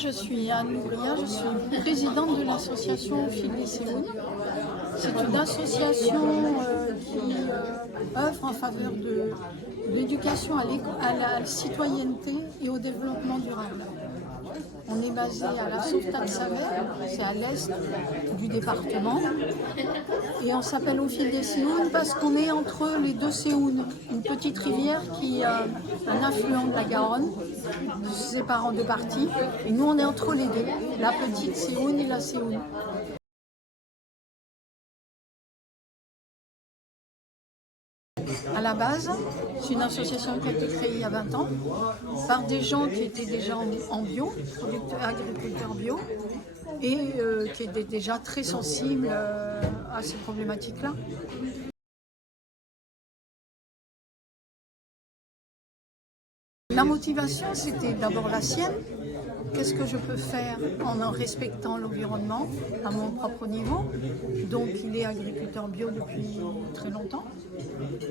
je suis Anne Loubria, je suis présidente de l'association Fil des Séounes. C'est une association qui œuvre en faveur de l'éducation à la citoyenneté et au développement durable. On est basé à la Sauvetat-de-Saverne, c'est à l'est du département. Et on s'appelle au Fil des Séounes parce qu'on est entre les deux Séounes, une petite rivière qui a un affluent de la Garonne, se sépare en deux parties. Et nous, on est entre les deux, la petite Séoune et la Séoune. À la base, c'est une association qui a été créée il y a 20 ans par des gens qui étaient déjà en bio, agriculteurs bio, et qui étaient déjà très sensibles à ces problématiques-là. La motivation, c'était d'abord la sienne. Qu'est-ce que je peux faire en respectant l'environnement à mon propre niveau? Donc il est agriculteur bio depuis très longtemps.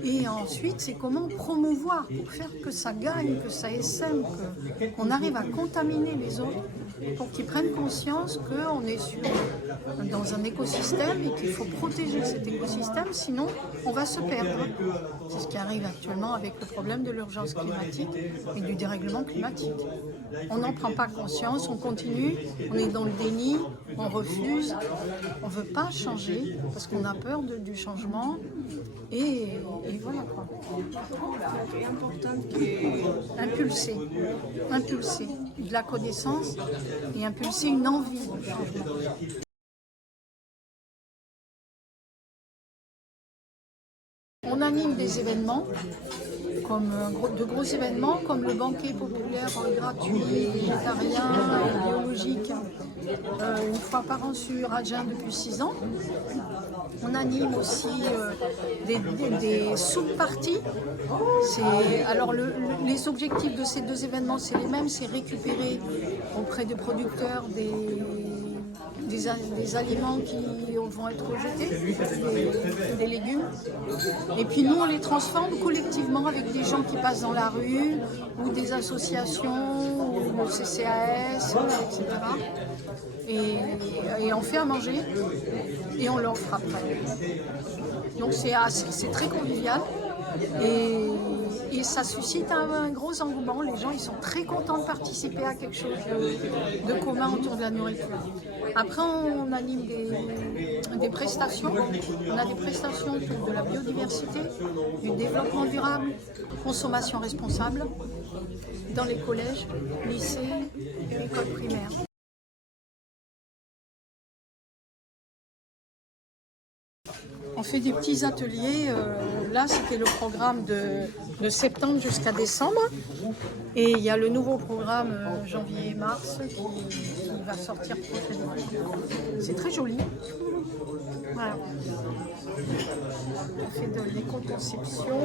Et ensuite, c'est comment promouvoir pour faire que ça gagne, que ça essaime, qu'on arrive à contaminer les autres pour qu'ils prennent conscience qu'on est dans un écosystème et qu'il faut protéger cet écosystème, sinon on va se perdre. C'est ce qui arrive actuellement avec le problème de l'urgence climatique et du dérèglement climatique. On n'en prend pas conscience, on continue, on est dans le déni, on refuse, on ne veut pas changer parce qu'on a peur du changement et voilà quoi. C'est important Impulser de la connaissance et impulser une envie de changement. On anime des événements, comme de gros événements, comme le banquet populaire gratuit, végétarien et biologique, une fois par an sur Agen depuis 6 ans. On anime aussi des sous-parties. Alors les objectifs de ces deux événements, c'est les mêmes, c'est récupérer auprès des producteurs des aliments qui vont être rejetés, des légumes. Et puis nous, on les transforme collectivement avec des gens qui passent dans la rue, ou des associations, ou le CCAS, etc. Et on fait à manger et on l'offre après. Donc c'est très convivial et ça suscite un gros engouement. Les gens ils sont très contents de participer à quelque chose de commun autour de la nourriture. Après on anime des prestations. On a des prestations autour de la biodiversité, du développement durable, consommation responsable dans les collèges, lycées et écoles primaires. On fait des petits ateliers, là c'était le programme de septembre jusqu'à décembre et il y a le nouveau programme janvier-mars qui va sortir prochainement. C'est très joli. Voilà. On fait de l'éco-conception.